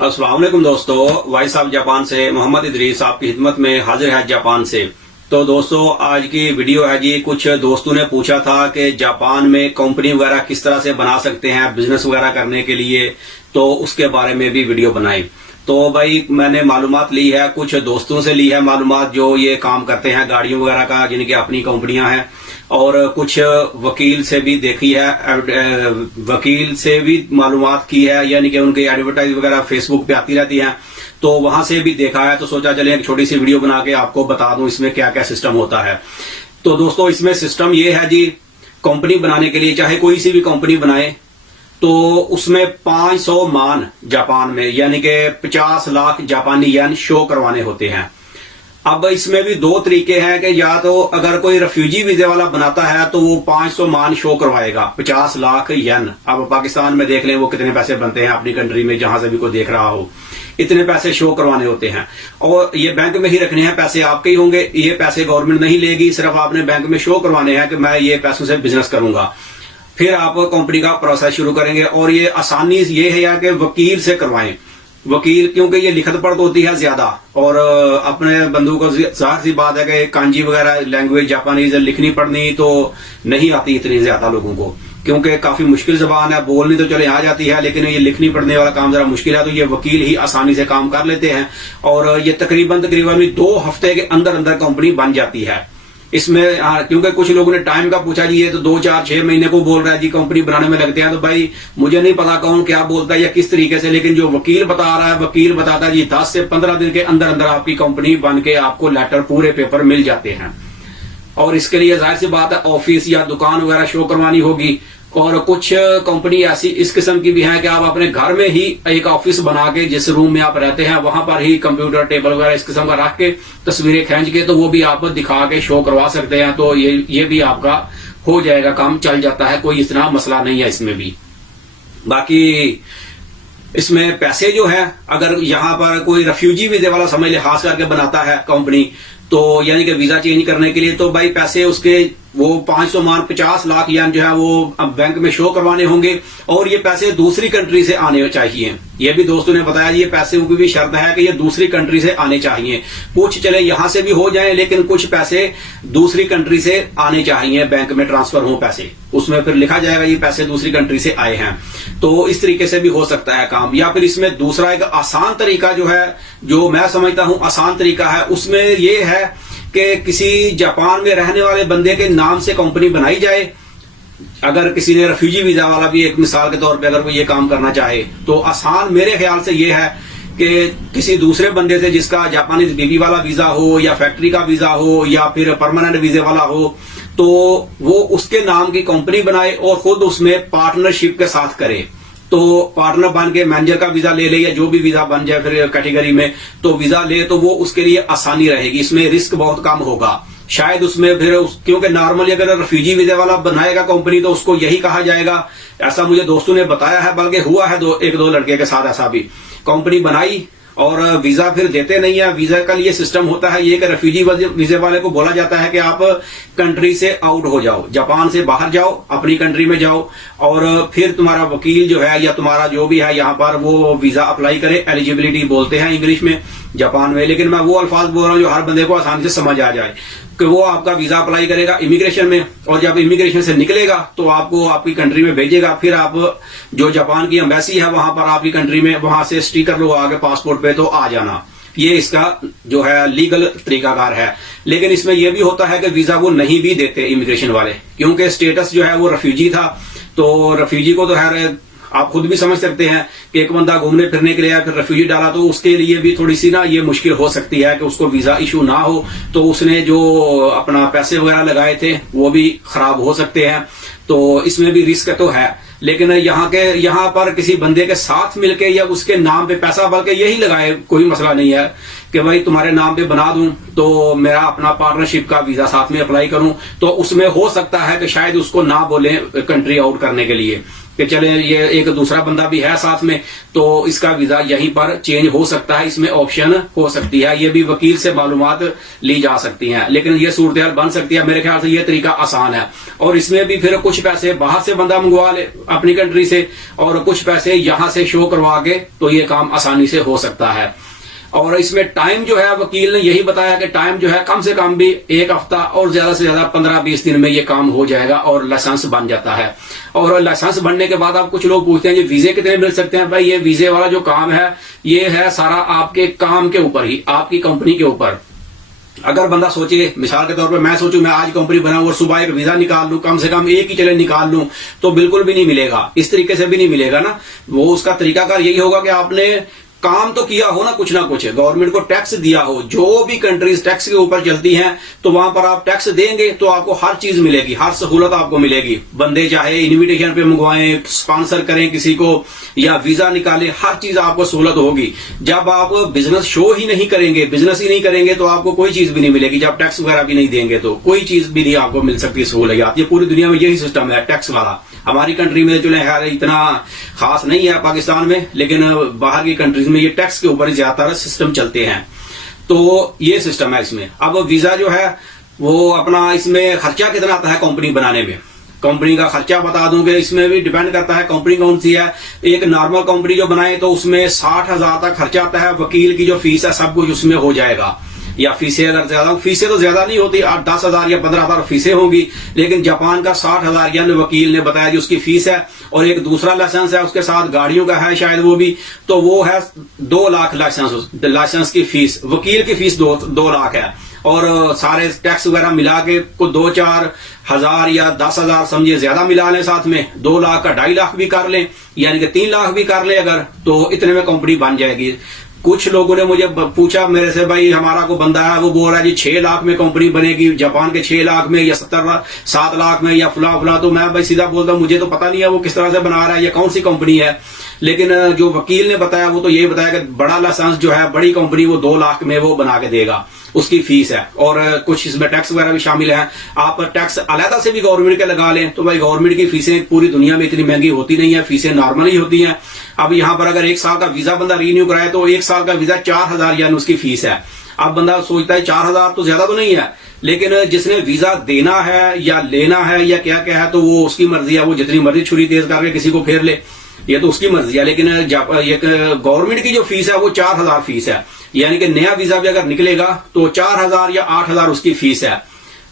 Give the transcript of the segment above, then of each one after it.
अस्सलाम वालेकुम दोस्तों, वाइस ऑफ जापान से मोहम्मद इदरीस आपकी खिदमत में हाजिर है जापान से। तो दोस्तों आज की वीडियो है जी, कुछ दोस्तों ने पूछा था कि जापान में कंपनी वगैरह किस तरह से बना सकते हैं बिजनेस वगैरह करने के लिए, तो उसके बारे में भी वीडियो बनाई। तो भाई मैंने मालूमात ली है, कुछ दोस्तों से ली है मालूमात जो ये काम करते हैं गाड़ियों वगैरह का, जिनकी अपनी कंपनियां हैं, और कुछ वकील से भी देखी है, वकील से भी मालूमात की है, यानी कि उनकी एडवर्टाइज वगैरह फेसबुक पे आती रहती है, तो वहां से भी देखा है। तो सोचा चले एक छोटी सी वीडियो बना के आपको बता दूं इसमें क्या क्या सिस्टम होता है। तो दोस्तों इसमें सिस्टम ये है जी, कंपनी बनाने के लिए चाहे कोई सी भी कंपनी बनाए तो उसमें 500 मान जापान में, यानी कि 50 लाख जापानी येन शो करवाने होते हैं। अब इसमें भी दो तरीके हैं कि या तो अगर कोई रेफ्यूजी वीजे वाला बनाता है तो वो 500 मान शो करवाएगा, 50 लाख येन। अब पाकिस्तान में देख लें वो कितने पैसे बनते हैं, अपनी कंट्री में जहां से भी कोई देख रहा हो, इतने पैसे शो करवाने होते हैं। और ये बैंक में ही रखने हैं, पैसे आपके ही होंगे, ये पैसे गवर्नमेंट नहीं लेगी, सिर्फ आपने बैंक में शो करवाने हैं कि मैं ये पैसों से बिजनेस करूंगा। फिर आप कंपनी का प्रोसेस शुरू करेंगे। और ये आसानी ये है या कि वकील से करवाएं, वकील, क्योंकि ये लिखत पढ़त होती है ज्यादा, और अपने बंधु को जाहिर सी बात है कि कांजी वगैरह लैंग्वेज जापानीज लिखनी पढ़नी तो नहीं आती इतनी ज्यादा लोगों को, क्योंकि काफी मुश्किल जबान है। बोलनी तो चले आ जाती है, लेकिन ये लिखनी पढ़ने वाला काम जरा मुश्किल है। तो ये वकील ही आसानी से काम कर लेते हैं, और ये तकरीबन 2 हफ्ते के अंदर अंदर कंपनी बन जाती है। इसमें क्योंकि कुछ लोगों ने टाइम का पूछा जी, ये तो 2, 4, 6 महीने को बोल रहा है जी कंपनी बनाने में लगते हैं। तो भाई मुझे नहीं पता कौन क्या बोलता है या किस तरीके से, लेकिन जो वकील बता रहा है, वकील बताता है जी 10 से 15 दिन के अंदर अंदर आपकी कंपनी बन के आपको लेटर पूरे पेपर मिल जाते हैं। और इसके लिए जाहिर सी बात है ऑफिस या दुकान वगैरह शो करवानी होगी। और कुछ कंपनी ऐसी इस किस्म की भी है कि आप अपने घर में ही एक ऑफिस बना के, जिस रूम में आप रहते हैं वहां पर ही कंप्यूटर टेबल वगैरह इस किस्म का रख के तस्वीरें खींच के तो वो भी आप दिखा के शो करवा सकते हैं। तो ये भी आपका हो जाएगा, काम चल जाता है, कोई इतना मसला नहीं है इसमें भी। बाकी इसमें पैसे जो है, अगर यहाँ पर कोई रेफ्यूजी वीजे वाला समझ ले खास करके बनाता है कंपनी, तो यानी कि वीजा चेंज करने के लिए, तो भाई पैसे उसके वो 500 मान 50 लाख यान जो है वो अब बैंक में शो करवाने होंगे। और ये पैसे दूसरी कंट्री से आने चाहिए। ये भी दोस्तों ने बताया, ये पैसे की भी शर्त है कि ये दूसरी कंट्री से आने चाहिए। कुछ चले यहां से भी हो जाएं, लेकिन कुछ पैसे दूसरी कंट्री से आने चाहिए, बैंक में ट्रांसफर हो पैसे, उसमें फिर लिखा जाएगा ये पैसे दूसरी कंट्री से आए हैं। तो इस तरीके से भी हो सकता है काम। या फिर इसमें दूसरा एक आसान तरीका जो है, जो मैं समझता हूं आसान तरीका है, उसमें ये है कि किसी जापान में रहने वाले बंदे के नाम से कंपनी बनाई जाए। अगर किसी ने रेफ्यूजी वीजा वाला भी, एक मिसाल के तौर पे अगर वो ये काम करना चाहे, तो आसान मेरे ख्याल से ये है कि किसी दूसरे बंदे से जिसका जापानीज बीवी वाला वीजा हो या फैक्ट्री का वीजा हो या फिर परमानेंट वीजे वाला हो, तो वो उसके नाम की कंपनी बनाए और खुद उसमें पार्टनरशिप के साथ करे। तो पार्टनर बन के मैनेजर का वीजा ले ले या जो भी वीजा बन जाए फिर कैटेगरी में, तो वीजा ले तो वो उसके लिए आसानी रहेगी, इसमें रिस्क बहुत कम होगा। शायद उसमें फिर क्योंकि नॉर्मली अगर रेफ्यूजी वीजा वाला बनाएगा कंपनी तो उसको यही कहा जाएगा, ऐसा मुझे दोस्तों ने बताया है, बल्कि हुआ है एक दो लड़के के साथ ऐसा भी। कंपनी बनाई और वीजा फिर देते नहीं है। वीजा का लिए सिस्टम होता है ये कि रेफ्यूजी वीजे वाले को बोला जाता है कि आप कंट्री से आउट हो जाओ, जापान से बाहर जाओ, अपनी कंट्री में जाओ, और फिर तुम्हारा वकील जो है या तुम्हारा जो भी है यहाँ पर वो वीजा अप्लाई करे। एलिजिबिलिटी बोलते हैं इंग्लिश में जापान में, लेकिन मैं वो अल्फाज बोल रहा हूँ जो हर बंदे को आसानी से समझ आ जाए, कि वो आपका वीजा अप्लाई करेगा इमिग्रेशन में, और जब इमिग्रेशन से निकलेगा तो आपको आपकी कंट्री में भेजेगा। फिर आप जो जापान की एम्बेसी है वहां पर आपकी कंट्री में, वहां से स्टिकर लो आगे पासपोर्ट पे तो आ जाना। ये इसका जो है लीगल तरीकाकार है। लेकिन इसमें यह भी होता है कि वीजा वो नहीं भी देते इमिग्रेशन वाले, क्योंकि स्टेटस जो है वो रेफ्यूजी था। तो रेफ्यूजी को तो है, आप खुद भी समझ सकते हैं कि एक बंदा घूमने फिरने के लिए फिर रेफ्यूजी डाला तो उसके लिए भी थोड़ी सी ना ये मुश्किल हो सकती है कि उसको वीजा इशू ना हो, तो उसने जो अपना पैसे वगैरह लगाए थे वो भी खराब हो सकते हैं। तो इसमें भी रिस्क तो है। लेकिन यहाँ पर किसी बंदे के साथ मिलके या उसके नाम पे पैसा बल्कि यही लगाए, कोई मसला नहीं है कि भाई तुम्हारे नाम पे बना दूं तो मेरा अपना पार्टनरशिप का वीजा साथ में अप्लाई करूं, तो उसमें हो सकता है कि शायद उसको ना बोले कंट्री आउट करने के लिए, कि चले ये एक दूसरा बंदा भी है साथ में, तो इसका वीजा यहीं पर चेंज हो सकता है, इसमें ऑप्शन हो सकती है। ये भी वकील से मालूमात ली जा सकती हैं, लेकिन ये सूरत बन सकती है। मेरे ख्याल से ये तरीका आसान है। और इसमें भी फिर कुछ पैसे बाहर से बंदा मंगवा ले अपनी कंट्री से, और कुछ पैसे यहां से शो करवा के, तो ये काम आसानी से हो सकता है। और इसमें टाइम जो है, वकील ने यही बताया कि टाइम जो है कम से कम भी 1 हफ्ता और ज्यादा से ज्यादा 15-20 दिन में ये काम हो जाएगा और लाइसेंस बन जाता है। और लाइसेंस बनने के बाद आप कुछ लोग पूछते हैं ये वीजे कितने मिल सकते हैं। भाई ये वीजे वाला जो काम है, ये है सारा आपके काम के ऊपर ही, आपकी कंपनी के ऊपर। अगर बंदा सोचे, मिसाल के तौर पे मैं सोचूं मैं आज कंपनी बनाऊं और सुबह एक वीजा निकाल लूं, कम से कम एक ही चले निकाल लूं, तो बिल्कुल भी नहीं मिलेगा। इस तरीके से भी नहीं मिलेगा ना। वो उसका तरीकाकार यही होगा कि आपने काम तो किया हो ना कुछ, गवर्नमेंट को टैक्स दिया हो। जो भी कंट्रीज टैक्स के ऊपर चलती हैं, तो वहां पर आप टैक्स देंगे तो आपको हर चीज मिलेगी, हर सहूलत आपको मिलेगी। बंदे चाहे इनविटेशन पे मंगवाएं, स्पॉन्सर करें किसी को, या वीजा निकालें, हर चीज आपको सहूलत होगी। जब आप बिजनेस शो ही नहीं करेंगे, बिजनेस ही नहीं करेंगे, तो आपको कोई चीज भी नहीं मिलेगी। जब टैक्स वगैरह भी नहीं देंगे तो कोई चीज भी नहीं आपको मिल सकती सहूलियत। ये पूरी दुनिया में यही सिस्टम है टैक्स वाला। हमारी कंट्री में जो है इतना खास नहीं है पाकिस्तान में, लेकिन बाहर की कंट्रीज में ये टैक्स के ऊपर ज्यादातर सिस्टम चलते हैं। तो ये सिस्टम है इसमें। अब वीजा जो है वो अपना, इसमें खर्चा कितना आता है कंपनी बनाने में, कंपनी का खर्चा बता दूं कि इसमें भी डिपेंड करता है कंपनी कौन सी है। एक नॉर्मल कंपनी जो बनाए तो उसमें 60,000 तक खर्चा आता है। वकील की जो फीस है सब कुछ उसमें हो जाएगा। या फीसें अगर ज्यादा, फीसें तो ज्यादा नहीं होती, 10,000 या 15,000 फीसें होंगी, लेकिन जापान का 60,000 यन वकील ने बताया जी उसकी फीस है। और एक दूसरा लाइसेंस है उसके साथ, गाड़ियों का है शायद वो भी, तो वो है 2 लाख लाइसेंस की फीस। वकील की फीस 2 लाख है। और सारे टैक्स वगैरह मिला के को 2-4 हजार या 10,000 समझिए ज्यादा मिला लें साथ में, 2 लाख का 2.5 लाख भी कर लें, यानी कि 3 लाख भी कर लें अगर, तो इतने में कंपनी बन जाएगी। कुछ लोगों ने मुझे पूछा मेरे से, भाई हमारा को बंदा है वो बोल रहा है जी 6 लाख में कंपनी बनेगी, जापान के 6 लाख में या 7 लाख में या फुला। तो मैं भाई सीधा बोलता हूं मुझे तो पता नहीं है वो किस तरह से बना रहा है या कौन सी कंपनी है। लेकिन जो वकील ने बताया वो तो यही बताया कि बड़ा लाइसेंस जो है, बड़ी कंपनी वो 2 लाख में वो बना के देगा, उसकी फीस है। और कुछ इसमें टैक्स वगैरह भी शामिल है। आप टैक्स अलहदा से भी गवर्नमेंट के लगा लें तो भाई गवर्नमेंट की फीसें पूरी दुनिया में इतनी महंगी होती नहीं है, फीसें नॉर्मल ही होती हैं। अब यहाँ पर अगर 1 साल का वीजा बंदा रिन्यू कराए तो 1 साल का वीजा 4,000 यानी उसकी फीस है। अब बंदा सोचता है 4,000 तो ज्यादा तो नहीं है, लेकिन जिसने वीजा देना है या लेना है या क्या क्या है तो वो उसकी मर्जी है, वो जितनी मर्जी छुरी तेज करके किसी को फेर ले, ये तो उसकी मर्जी है। लेकिन गवर्नमेंट की जो फीस है वो 4,000 फीस है, यानी कि नया वीजा भी अगर निकलेगा तो 4,000 या 8,000 उसकी फीस है।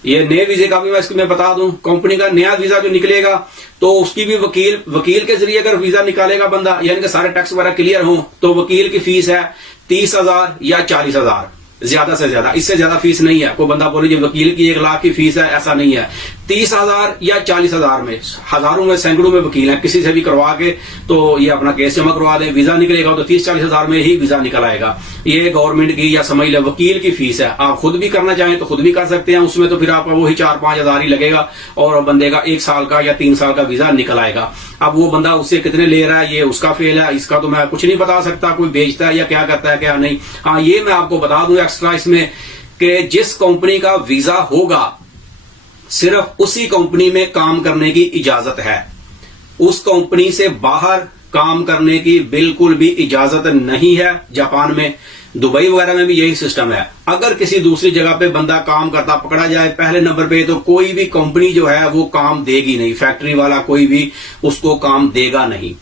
ये नए वीजे का भी मैं बता दूं, कंपनी का नया वीजा जो निकलेगा तो उसकी भी वकील के जरिए अगर वीजा निकालेगा बंदा, यानी कि सारे टैक्स वगैरह क्लियर हो, तो वकील की फीस है 30,000 या 40,000, ज्यादा से ज्यादा, इससे ज्यादा फीस नहीं है। कोई बंदा बोले जी वकील की 1 लाख की फीस है, ऐसा नहीं है। 30,000 या 40,000 में, हजारों में सैकड़ों में वकील हैं, किसी से भी करवा के तो ये अपना केस जमा करवा दें, वीजा निकलेगा तो 30-40,000 में ही वीजा निकल आएगा। ये गवर्नमेंट की या समझ ले वकील की फीस है। आप खुद भी करना चाहें तो खुद भी कर सकते हैं, उसमें तो फिर आपका वही 4-5 हजार ही लगेगा और बंदे का 1 साल का या 3 साल का वीजा निकल आएगा। अब वो बंदा उससे कितने ले रहा है ये उसका फेल है, इसका तो मैं कुछ नहीं बता सकता, कोई बेचता है या क्या करता है क्या नहीं। हाँ ये मैं आपको बता दूं एक्स्ट्रा इसमें कि जिस कंपनी का वीजा होगा सिर्फ उसी कंपनी में काम करने की इजाजत है, उस कंपनी से बाहर काम करने की बिल्कुल भी इजाजत नहीं है। जापान में, दुबई वगैरह में भी यही सिस्टम है। अगर किसी दूसरी जगह पे बंदा काम करता पकड़ा जाए पहले नंबर पे, तो कोई भी कंपनी जो है वो काम देगी नहीं, फैक्ट्री वाला कोई भी उसको काम देगा नहीं।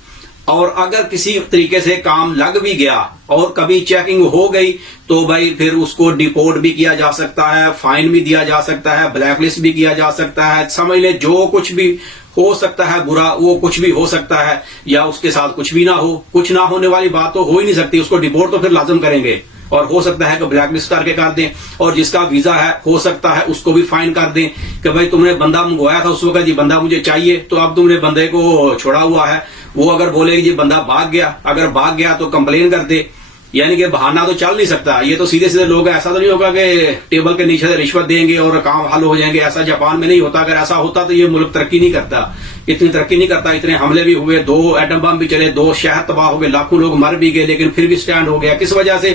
और अगर किसी तरीके से काम लग भी गया और कभी चेकिंग हो गई तो भाई फिर उसको डिपोर्ट भी किया जा सकता है, फाइन भी दिया जा सकता है, ब्लैकलिस्ट भी किया जा सकता है, समझ ले जो कुछ भी हो सकता है बुरा वो कुछ भी हो सकता है, या उसके साथ कुछ भी ना हो। कुछ ना होने वाली बात तो हो ही नहीं सकती, उसको डिपोर्ट तो फिर लाजम करेंगे और हो सकता है कि ब्लैकलिस्ट करके कर दें, और जिसका वीजा है हो सकता है उसको भी फाइन कर दें कि भाई तुमने बंदा मंगवाया था उस वक्त जी बंदा मुझे चाहिए, तो अब तुमने बंदे को छोड़ा हुआ है, वो अगर बोले जी बंदा भाग गया, अगर भाग गया तो कंप्लेन कर दे, यानी कि बहाना तो चल नहीं सकता। ये तो सीधे सीधे लोग, ऐसा तो नहीं होगा कि टेबल के नीचे से रिश्वत देंगे और काम हल हो जाएंगे, ऐसा जापान में नहीं होता। अगर ऐसा होता तो ये मुल्क तरक्की नहीं करता, इतनी तरक्की नहीं करता। इतने हमले भी हुए, 2 एटम बम भी चले, 2 शहर तबाह हो गए, लाखों लोग मर भी गए, लेकिन फिर भी स्टैंड हो गया। किस वजह से?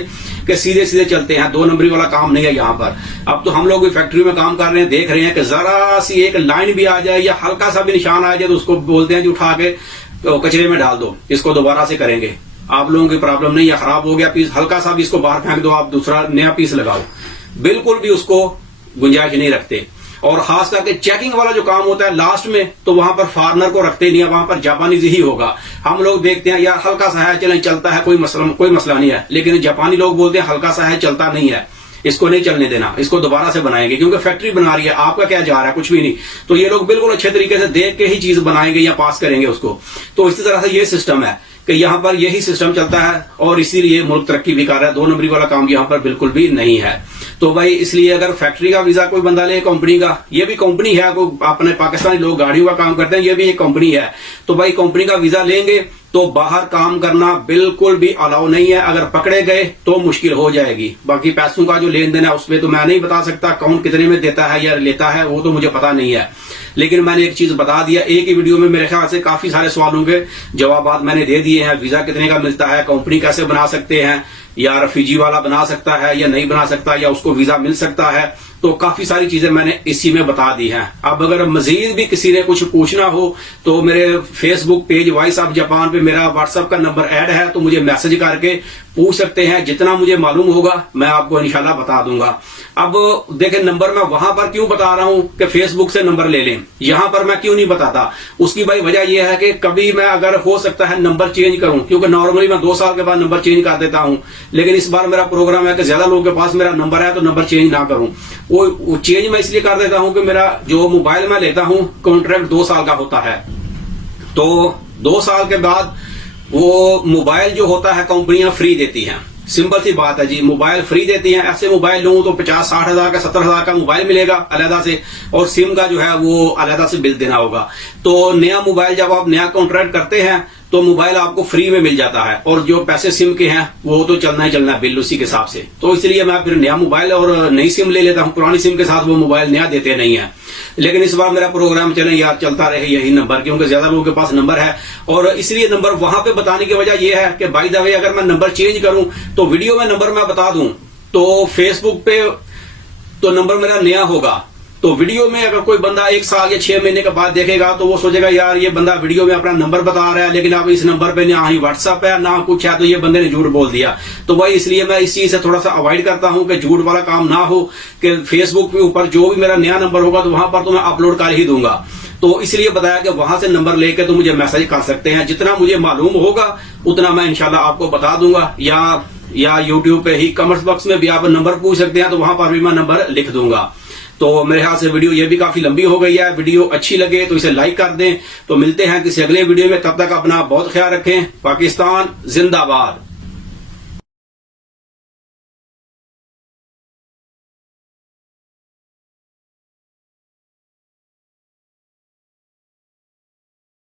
कि सीधे सीधे चलते हैं, 2 नंबरी वाला काम नहीं है यहाँ पर। अब तो हम लोग भी फैक्ट्री में काम कर रहे हैं, देख रहे हैं कि जरा सी एक लाइन भी आ जाए या हल्का सा भी निशान आ जाए तो उसको बोलते हैं जी उठा के तो कचरे में डाल दो, इसको दोबारा से करेंगे, आप लोगों की प्रॉब्लम नहीं है। खराब हो गया पीस, हल्का सा भी इसको बाहर फेंक दो, आप दूसरा नया पीस लगाओ, बिल्कुल भी उसको गुंजाइश नहीं रखते। और खास करके चेकिंग वाला जो काम होता है लास्ट में, तो वहां पर फॉरनर को रखते नहीं है, वहां पर जापानीज ही होगा। हम लोग देखते हैं यार हल्का सा है, चलें चलता है, कोई मसला नहीं है, लेकिन जापानी लोग बोलते हैं हल्का सा है, चलता नहीं है, इसको नहीं चलने देना, इसको दोबारा से बनाएंगे, क्योंकि फैक्ट्री बना रही है, आपका क्या जा रहा है, कुछ भी नहीं। तो ये लोग बिल्कुल अच्छे तरीके से देख के ही चीज बनाएंगे या पास करेंगे उसको। तो इसी तरह से ये सिस्टम है कि यहाँ पर यही सिस्टम चलता है, और इसीलिए मुल्क तरक्की भी कर रहा है। 2 नंबरी वाला काम यहाँ पर बिल्कुल भी नहीं है। तो भाई इसलिए अगर फैक्ट्री का वीजा कोई बंदा ले, कंपनी का, ये भी कंपनी है, कोई अपने पाकिस्तानी लोग गाड़ियों का काम करते हैं, ये भी एक कंपनी है, तो भाई कंपनी का वीजा लेंगे तो बाहर काम करना बिल्कुल भी अलाउ नहीं है। अगर पकड़े गए तो मुश्किल हो जाएगी। बाकी पैसों का जो लेन देन है उसमें तो मैं नहीं बता सकता कौन कितने में देता है या लेता है, वो तो मुझे पता नहीं है, लेकिन मैंने एक चीज बता दिया। एक ही वीडियो में मेरे ख्याल से काफी सारे सवालों के जवाब मैंने दे दिए हैं। वीजा कितने का मिलता है, कंपनी कैसे बना सकते हैं, या रेफ्यूजी वाला बना सकता है या नहीं बना सकता, या उसको वीजा मिल सकता है, तो काफी सारी चीजें मैंने इसी में बता दी हैं। अब अगर मजीद भी किसी ने कुछ पूछना हो तो मेरे Facebook page voice of Japan पे मेरा व्हाट्सएप का नंबर ऐड है, तो मुझे मैसेज करके पूछ सकते हैं। जितना मुझे मालूम होगा मैं आपको इंशाल्लाह बता दूंगा। अब देखें नंबर मैं वहां पर क्यों बता रहा हूं कि फेसबुक से नंबर ले लें, यहां पर मैं क्यों नहीं बताता। उसकी भाई वजह यह है कि कभी मैं अगर हो सकता है नंबर चेंज करूं, क्योंकि नॉर्मली मैं 2 साल के बाद नंबर चेंज कर देता हूं, लेकिन इस बार मेरा प्रोग्राम है कि ज्यादा लोगों के पास मेरा नंबर है तो नंबर चेंज ना करूं। वो चेंज मैं इसलिए कर देता हूं कि मेरा जो मोबाइल मैं लेता हूं कॉन्ट्रैक्ट 2 साल का होता है, तो 2 साल के बाद वो मोबाइल जो होता है कंपनियां फ्री देती हैं। सिंपल सी बात है जी, मोबाइल फ्री देती हैं। ऐसे मोबाइल लूं तो 50-60 हजार का 70 हजार का मोबाइल मिलेगा अलहदा से, और सिम का जो है वो अलहदा से बिल देना होगा। तो नया मोबाइल जब आप नया कॉन्ट्रैक्ट करते हैं तो मोबाइल आपको फ्री में मिल जाता है, और जो पैसे सिम के हैं वो तो चलना ही चलना है बिल उसी के हिसाब से। तो इसलिए मैं फिर नया मोबाइल और नई सिम ले लेता हूं। पुरानी सिम के साथ वो मोबाइल नया देते नहीं है। लेकिन इस बार मेरा प्रोग्राम चले यार चलता रहे यही नंबर, क्योंकि ज्यादा लोगों के पास नंबर है, और इसलिए नंबर वहां पे बताने की वजह यह है कि बाय द वे अगर मैं नंबर चेंज करूं तो वीडियो में नंबर मैं बता दूं तो फेसबुक पे तो नंबर मेरा नया होगा। तो वीडियो में अगर कोई बंदा 1 साल या 6 महीने के बाद देखेगा तो वो सोचेगा यार ये बंदा वीडियो में अपना नंबर बता रहा है, लेकिन अब इस नंबर पे ना ही व्हाट्सएप है ना कुछ है, तो ये बंदे ने झूठ बोल दिया। तो वही इसलिए मैं इस चीज से थोड़ा सा अवॉइड करता हूं कि झूठ वाला काम ना हो, कि फेसबुक के ऊपर जो भी मेरा नया नंबर होगा तो वहां पर तो मैं अपलोड कर ही दूंगा। तो इसलिए बताया कि वहां से नंबर लेके तो मुझे मैसेज कर सकते हैं। जितना मुझे मालूम होगा उतना मैं इंशाल्लाह आपको बता दूंगा, या यूट्यूब पे ही कमेंट्स बॉक्स में भी आप नंबर पूछ सकते हैं, तो वहां पर भी मैं नंबर लिख दूंगा। तो मेरे ख्याल से वीडियो ये भी काफी लंबी हो गई है। वीडियो अच्छी लगे तो इसे लाइक कर दें। तो मिलते हैं किसी अगले वीडियो में, तब तक अपना बहुत ख्याल रखें। पाकिस्तान जिंदाबाद।